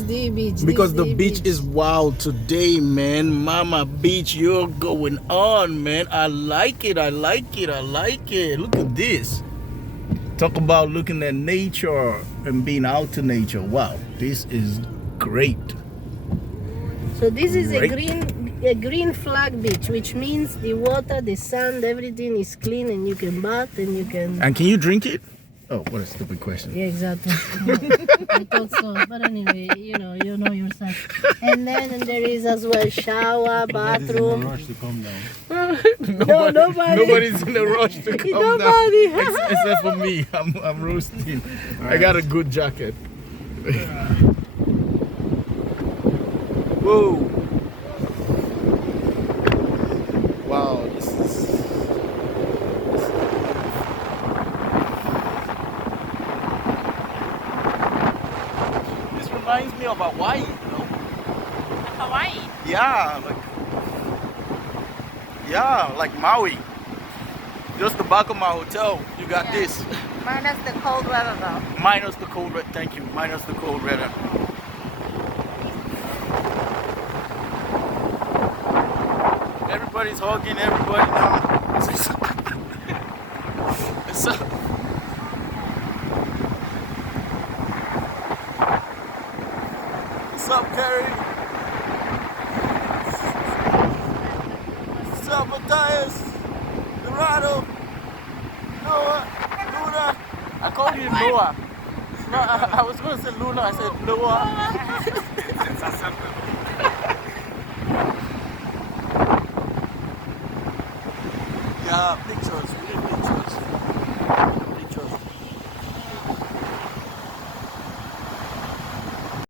is the beach. Because the beach is wild today, man. Mama Beach, you're going on, man. I like it. I like it. I like it. Look at this. Talk about looking at nature and being out to nature. Wow, this is great. So this is a green flag beach, which means the water, the sand, everything is clean, and you can bath and you can. And can you drink it? Oh, what a stupid question. Yeah, exactly. I thought so, but anyway, you know yourself. And then there is as well shower, bathroom. Nobody's in a rush to come down. Nobody's in a rush to come Nobody. down. Except for me. I'm roasting. I got a good jacket. Whoa. Wow, this reminds me of Hawaii, you know? Hawaii. Yeah, like Maui. Just the back of my hotel, you got this. Minus the cold weather though. Minus the cold weather, thank you. Minus the cold weather. Everybody's hugging everybody now. What's up, Carrie? What's up, Matthias? Dorado? Noah? Luna? I called you Noah. No, I was going to say Luna. I said Noah. Yeah, big